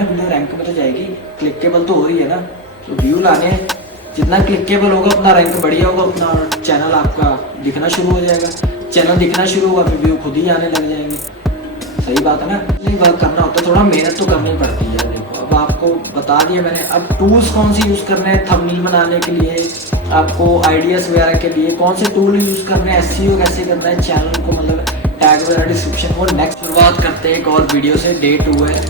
Video rank में तो जाएगी, क्लिकेबल तो हो रही है ना। तो व्यू लाने जितना क्लिकेबल होगा उतना रैंक बढ़िया होगा, उतना चैनल आपका दिखना शुरू हो जाएगा। चैनल दिखना शुरू होगा फिर व्यू खुद ही आने लग जाएंगे। सही बात है ना। नहीं वर्क करना होता है, थोड़ा मेहनत तो करनी पड़ती है। देखो अब आपको बता दिया मैंने। अब टूल्स कौन से यूज़ करने हैं थंबनेल बनाने के लिए, आपको आइडियाज़ वगैरह के लिए कौन से टूल यूज़ करने हैं, एसईओ कैसे करना है, चैनल को मतलब टैग वगैरह डिस्क्रिप्शन को। नेक्स्ट शुरुआत करते हैं एक और वीडियो से। डे 2 है।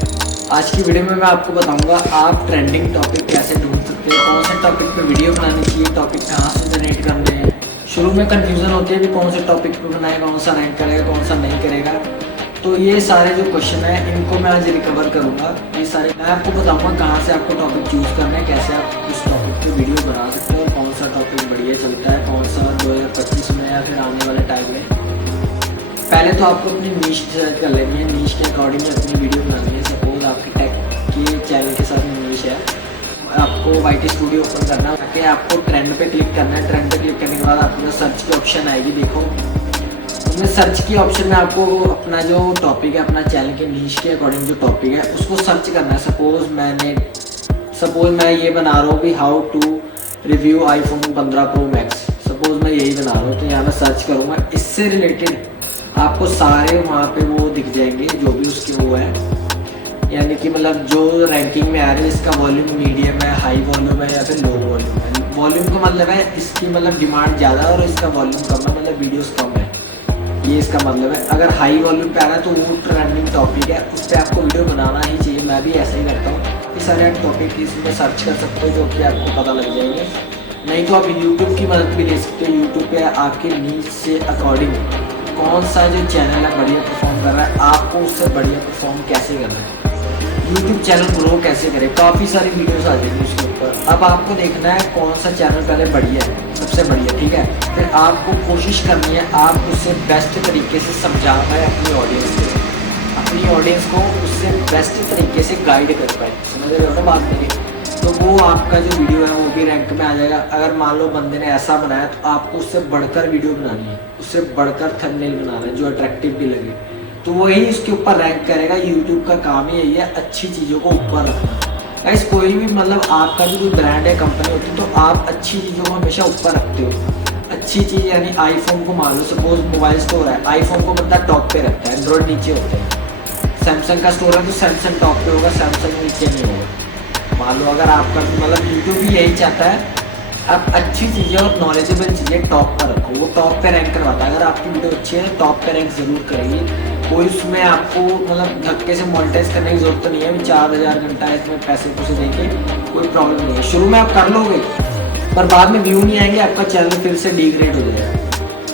आज की वीडियो में मैं आपको बताऊंगा आप ट्रेंडिंग टॉपिक कैसे ढूंढ सकते हैं, कौन से टॉपिक पे वीडियो बनानी चाहिए, टॉपिक कहाँ से जनरेट करने हैं। शुरू में कन्फ्यूज़न होती है कि कौन से टॉपिक पे बनाएगा, कौन सा रैंक करेगा, कौन सा नहीं करेगा। तो ये सारे जो क्वेश्चन है इनको मैं आज रिकवर करूँगा। ये सारे मैं आपको बताऊँगा कहाँ से आपको टॉपिक चूज़ करना है, कैसे आप उस टॉपिक पे वीडियो बना सकते हो और कौन सा टॉपिक बढ़िया चलता है, कौन सा 2025 में या फिर आने वाले टाइम में। पहले तो आपको अपनी नीश सेलेक्ट कर लेनी है, नीश के अकॉर्डिंग अपनी वीडियो बनानी है। सपोज आपकी टेक के चैनल के साथ नीश है, आपको YT स्टूडियो ओपन करना है, आपको ट्रेंड पे क्लिक करना है। ट्रेंड पे क्लिक करने के बाद आपको सर्च की ऑप्शन आएगी, देखो उसमें सर्च की ऑप्शन में आपको अपना जो टॉपिक है, अपना चैनल के नीश के अकॉर्डिंग जो टॉपिक है उसको सर्च करना है। सपोज मैं ये बना रहा हूँ कि how to review iPhone 15 Pro Max। Suppose मैं यही बना रहा हूँ, तो यहाँ मैं सर्च करूँगा, इससे रिलेटेड आपको सारे वहाँ पे वो दिख जाएंगे जो भी उसके वो है, यानी कि मतलब जो रैंकिंग में आ रहे हैं, इसका वॉल्यूम मीडियम है, हाई वॉल्यूम है या फिर लो वॉल्यूम है। वॉल्यूम का मतलब है इसकी मतलब डिमांड ज़्यादा है और इसका वॉल्यूम कम है, मतलब वीडियोस कम है, ये इसका मतलब है। अगर हाई वॉल्यूम पे आ रहा है तो वो ट्रेंडिंग टॉपिक है, उस पर आपको वीडियो बनाना ही चाहिए। मैं भी ऐसा ही करता हूँ कि सारे टॉपिक इसमें सर्च कर सकते हो जो कि आपको पता लग जाएंगे। नहीं तो आप यूट्यूब की मदद भी ले सकते हो। यूट्यूब पे आपके नीच से अकॉर्डिंग कौन सा जो चैनल है बढ़िया परफॉर्म कर रहा है, आपको उससे बढ़िया परफॉर्म कैसे करना है, यूट्यूब चैनल ग्रो कैसे करें, काफ़ी सारी वीडियोस आ जाएंगी उसके ऊपर। अब आपको देखना है कौन सा चैनल पहले बढ़िया है, सबसे बढ़िया, ठीक है। फिर आपको कोशिश करनी है आप उससे बेस्ट तरीके से समझा पाए अपनी ऑडियंस को उससे बेस्ट तरीके से गाइड कर पाए। समझ रहे हो ना बात मेरी। तो वो आपका जो वीडियो है वो भी रैंक में आ जाएगा। अगर मान लो बंदे ने ऐसा बनाया तो आपको उससे बढ़कर वीडियो बनानी है, उससे बढ़कर थंबनेल बनाना है जो अट्रैक्टिव भी लगे, तो वही उसके ऊपर रैंक करेगा। यूट्यूब का काम ही यही है, अच्छी चीज़ों को ऊपर रखना। गाइस कोई भी मतलब आपका जो कोई ब्रांड है, कंपनी होती है, तो आप अच्छी चीज़ों को हमेशा ऊपर रखते हो। अच्छी चीज़ यानी आईफोन को मान लो, सपोज मोबाइल स्टोर है, आईफोन को बंदा टॉप पे रखता है, एंड्रॉइड नीचे होते हैं। सैमसंग का स्टोर है तो सैमसंग टॉप पे होगा, सैमसंग नीचे नहीं होगा। मान लो अगर आपका मतलब यूट्यूब भी यही चाहता है आप अच्छी चीज़ें और नॉलेजेबल चीज़ें टॉप पर रखो, वो टॉप पे रैंक करवाता है। अगर आपकी वीडियो अच्छी है तो टॉप पे रैंक जरूर करेगी। कोई उसमें आपको मतलब धक्के से मोनेटाइज करने की जरूरत नहीं है। 4000 घंटा है इसमें पैसे पूसे देके कोई प्रॉब्लम नहीं है। शुरू में आप कर लोगे पर बाद में व्यू नहीं आएंगे, आपका चैनल फिर से डिग्रेड हो जाएगा।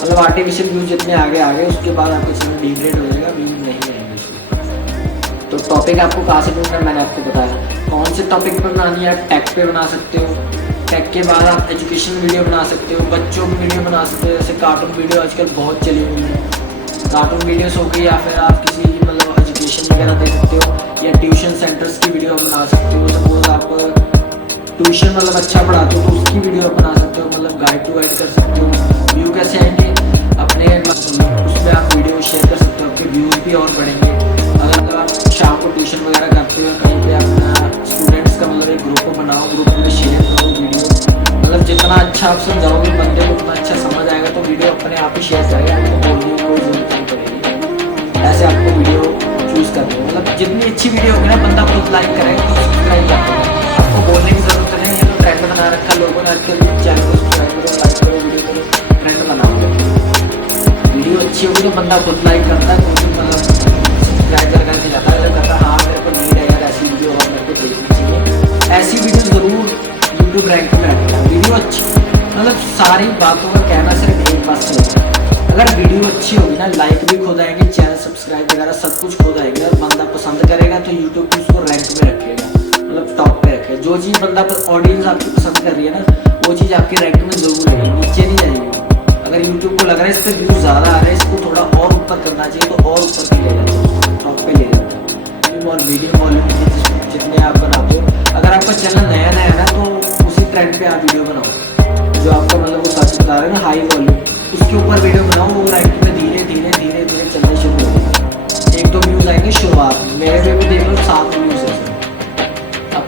मतलब आर्टिफिशियल व्यू जितने आगे आ गए उसके बाद आपका चैनल डिग्रेड हो जाएगा, व्यू नहीं आएंगे। तो टॉपिक आपको कहाँ से ढूंढना है मैंने आपको बताया। कौन से टॉपिक पर बनानी है, आप टेक पे बना सकते हो। टेक के बाद आप एजुकेशन वीडियो बना सकते हो, बच्चों की वीडियो बना सकते हो। जैसे कार्टून वीडियो आजकल बहुत चली हुई है, कार्टून वीडियोस हो गई, या फिर आप किसी की मतलब एजुकेशन वगैरह दे सकते हो, या ट्यूशन सेंटर्स की वीडियो बना सकते हो। सपोज आप ट्यूशन मतलब अच्छा पढ़ाते हो तो उसकी वीडियो बना सकते हो, मतलब गाइड टू गाइड कर सकते हो। व्यू कैसे आएंगे अपने उसमें आप वीडियो शेयर कर सकते हो, आपके व्यूज़ भी और बढ़ेंगे। अगर आप शाम को ट्यूशन वगैरह करते हो कहीं पे अपना स्टूडेंट्स का मतलब एक ग्रुप बनाओ, ग्रुप में शेयर करो वीडियो। मतलब जितना अच्छा आप समझाओगे बंदे को उतना अच्छा समझ आएगा, तो वीडियो अपने आप ही शेयर करेगा, आपको बोलने की कोई जरूरत नहीं पड़ेगी। ऐसे आपको वीडियो चूज़ करनी है। मतलब जितनी अच्छी वीडियो होगी ना बंदा खुद लाइक करेगा, तो सब्सक्राइब करेगा, आपको बोलने की जरूरत नहीं। ये तो ट्रेंड बना रखा लोगों ने आजकल, चैनल को सब्सक्राइब करो, लाइक करो, वीडियो करो, ट्रेंड बनाओ। वीडियो अच्छी होगी तो बंदा खुद लाइक करता है, क्योंकि मतलब सब्सक्राइब करके जाता है, कहता हाँ मेरे को नीड है यार ऐसी वीडियो और मेरे को देखनी चाहिए। ऐसी वीडियो ज़रूर यूट्यूब रैंक में रखेगा। वीडियो अच्छी मतलब सारी बातों का कहना सिर्फ एक बात से होगा, अगर वीडियो अच्छी होगी ना लाइक भी खुद आएंगे, चैनल सब्सक्राइब वगैरह सब कुछ खुद आएंगे और बंदा पसंद करेगा तो यूट्यूब भी उसको रैंक में रखेगा, मतलब टॉप पे रखेगा। जो चीज़ बंदा ऑडियंस आपकी पसंद कर रही है ना वो चीज़ आपकी रैंक में जरूर आएगी, नीचे नहीं जाएगी। अगर यूट्यूब को लग रहा है इस पर व्यूज़ ज़्यादा आ रहे हैं, इसको थोड़ा और ऊपर करना चाहिए, तो और ऊपर ले जाता है, टॉप पे ले जाता है। और वीडियो वॉल्यूम जितने आप बनाते हो, अगर आपका चैनल नया है ना तो उसी ट्रेंड पे आप वीडियो बनाओ जो आपका मतलब वो सच बता रहे हैं ना हाई वॉल्यूम, उसके ऊपर वीडियो बनाओ। वो रैंक में धीरे धीरे धीरे धीरे चलने शुरू हो जाएंगे। 1-2 व्यूज़ आएंगे शुरुआत में, मेरे पे भी देख लो 7 व्यूज़ है,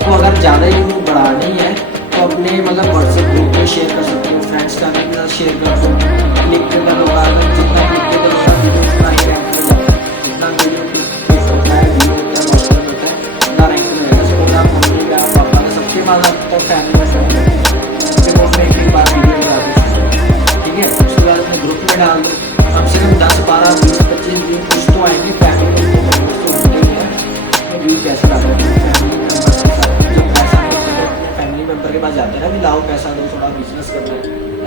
आपको अगर ज़्यादा यूज बढ़ानी है तो अपने मतलब व्हाट्सएप ग्रुप में शेयर कर सकते हो, फ्रेंड्स का भी शेयर कर दो। क्लिकेबल होगा, जितना क्लिकेबल होगा वीडियो उतना ही रैंक में जाता है, जितना वीडियो क्लिक होता है, व्यू होता है, वॉच होता है, उतना रैंक में रहेगा। सपोज आप मम्मी का पापा का सबके बाद आप तक फैमिली में फिर वो अपने एक बार वीडियो बना दो, ठीक है। उसके बाद अपने ग्रुप में डाल दो, कम से कम 10, 12, 20, 25 व्यू कुछ तो आएंगे। फैमिली में तो होते ही है, तो व्यू कैसे डालते हैं फैमिली मेम्बर्स के साथ, जो पैसा फैमिली मेम्बर के पास जाते हैं ना, भी लाओ पैसा दो, थोड़ा बिजनेस करना है,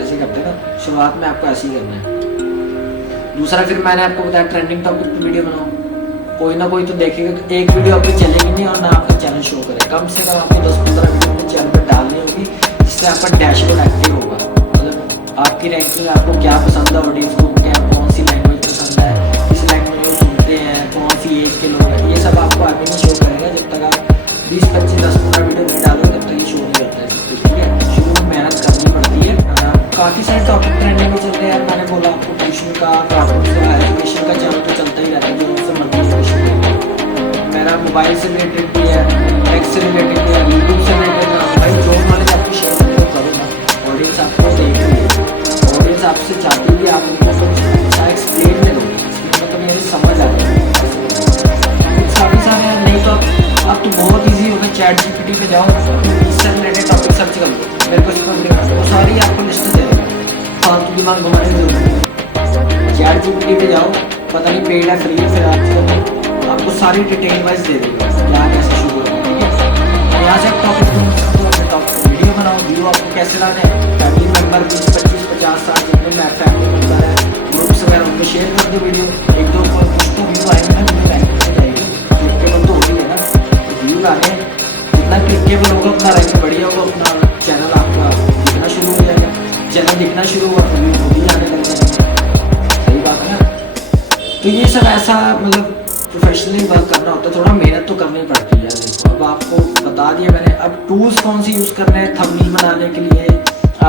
ऐसे करते हैं ना। शुरुआत में आपको ऐसे ही करना है। दूसरा, फिर मैंने आपको बताया ट्रेंडिंग टॉपिक पर वीडियो बनाओ, कोई ना कोई तो देखेगा। तो एक वीडियो आपकी चलेगी नहीं और ना आपका चैनल शो करे। कम से कम आपको 10-15 वीडियो अपने चैनल पर डालनी होगी, जिससे आपका डैशबोर्ड एक्टिव होगा। मतलब आपकी रैंकिंग, आपको क्या पसंद है, ऑडियंस को क्या कौन सी लैंग्वेज पसंद है, किस लैंग्वेज में सुनते हैं, कौन सी एज के लोग हैं, ये सब आपको आगे नहीं शो करेगा। जब तक आप 20, 25, 10-15 वीडियो नहीं डालोगे तब तक ये शो नहीं करता है, ठीक है। शुरू में मेहनत करनी पड़ती है। काफ़ी सारे टॉपिक ट्रेंडिंग में चल रहे हैं। मैंने बोला आपको ट्यूशन का, कार्टून का, एजुकेशन का चैनल तो चलता ही रहता है, जो उनसे मर्जी एजुकेशन है। मेरा मोबाइल से रिलेटेड भी है, टेक से रिलेटेड भी है, यूट्यूब से रिलेटेड है। भाई जो नॉलेज आपकी शेयर करते हो करो ना, ऑडियंस आपको देख रही है, ऑडियंस आपसे चाहती है आप उनको कुछ अच्छा एक्सप्लेन में दो, मतलब मेरी समझ आ जाए। काफ़ी सारे हैं, नहीं तो आप तो बहुत ईजी होगा, चैट जीपीटी पे जाओ, इससे रिलेटेड टॉपिक सर्च कर लो, मेरे को इसको वो सारी आपको लिस्ट दे देगा, फालतू दिमाग घुमाने की जरूरत नहीं। चैट जीपीटी पे जाओ, पता नहीं पेड है फ्री है, फिर आपको सारी डिटेल वाइज दे देगा क्या कैसे शुरू होगा, ठीक है। यहाँ से टॉपिक अपने टॉपिक वीडियो बनाओ। व्यू आपको कैसे लाने हैं, फैमिली मेम्बर 20, 25, 50 साल जितने में फैमिली मेम्बर है, ग्रुप्स वगैरह उनको शेयर कर दो वीडियो। 1-2 कुछ तो व्यू आएंगे ना, वीडियो रैंक में जाएगी, क्लिकेबल तो होती है ना। तो व्यू लाने जितना क्लिकेबल होगा उतना रैंक बढ़िया होगा, अपना चैनल आपका दिखना शुरू हो जाएगा। चैनल दिखना शुरू हुआ तो व्यू खुद ही आने लग जाएंगे, सही बात है। तो ये सब ऐसा मतलब प्रोफेशनली वर्क करना होता है, थोड़ा मेहनत तो करनी पड़ती है। देखो अब आपको बता दिया मैंने। अब टूल्स कौन से यूज़ करने हैं थंबनेल बनाने के लिए,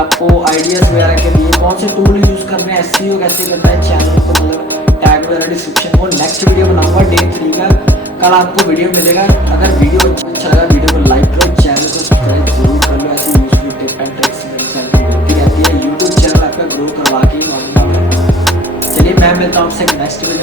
आपको आइडियाज़ वगैरह के लिए कौन से टूल यूज़ करने हैं, एसईओ कैसे करना है, चैनल को मतलब टैग वगैरह डिस्क्रिप्शन, वो नेक्स्ट वीडियो बनाऊंगा डे 3 का। कल आपको वीडियो मिलेगा। अगर वीडियो अच्छा लगा वीडियो को लाइक करो, चैनल को सब्सक्राइब जरूर कर लो। ऐसी यूजफुल टिप एंड ट्रिक्स मेरे चैनल में मिलती रहती है। यूट्यूब चैनल आपका ग्रो करवा के चलिए मैं मिलता हूँ आपसे नेक्स्ट वीडियो।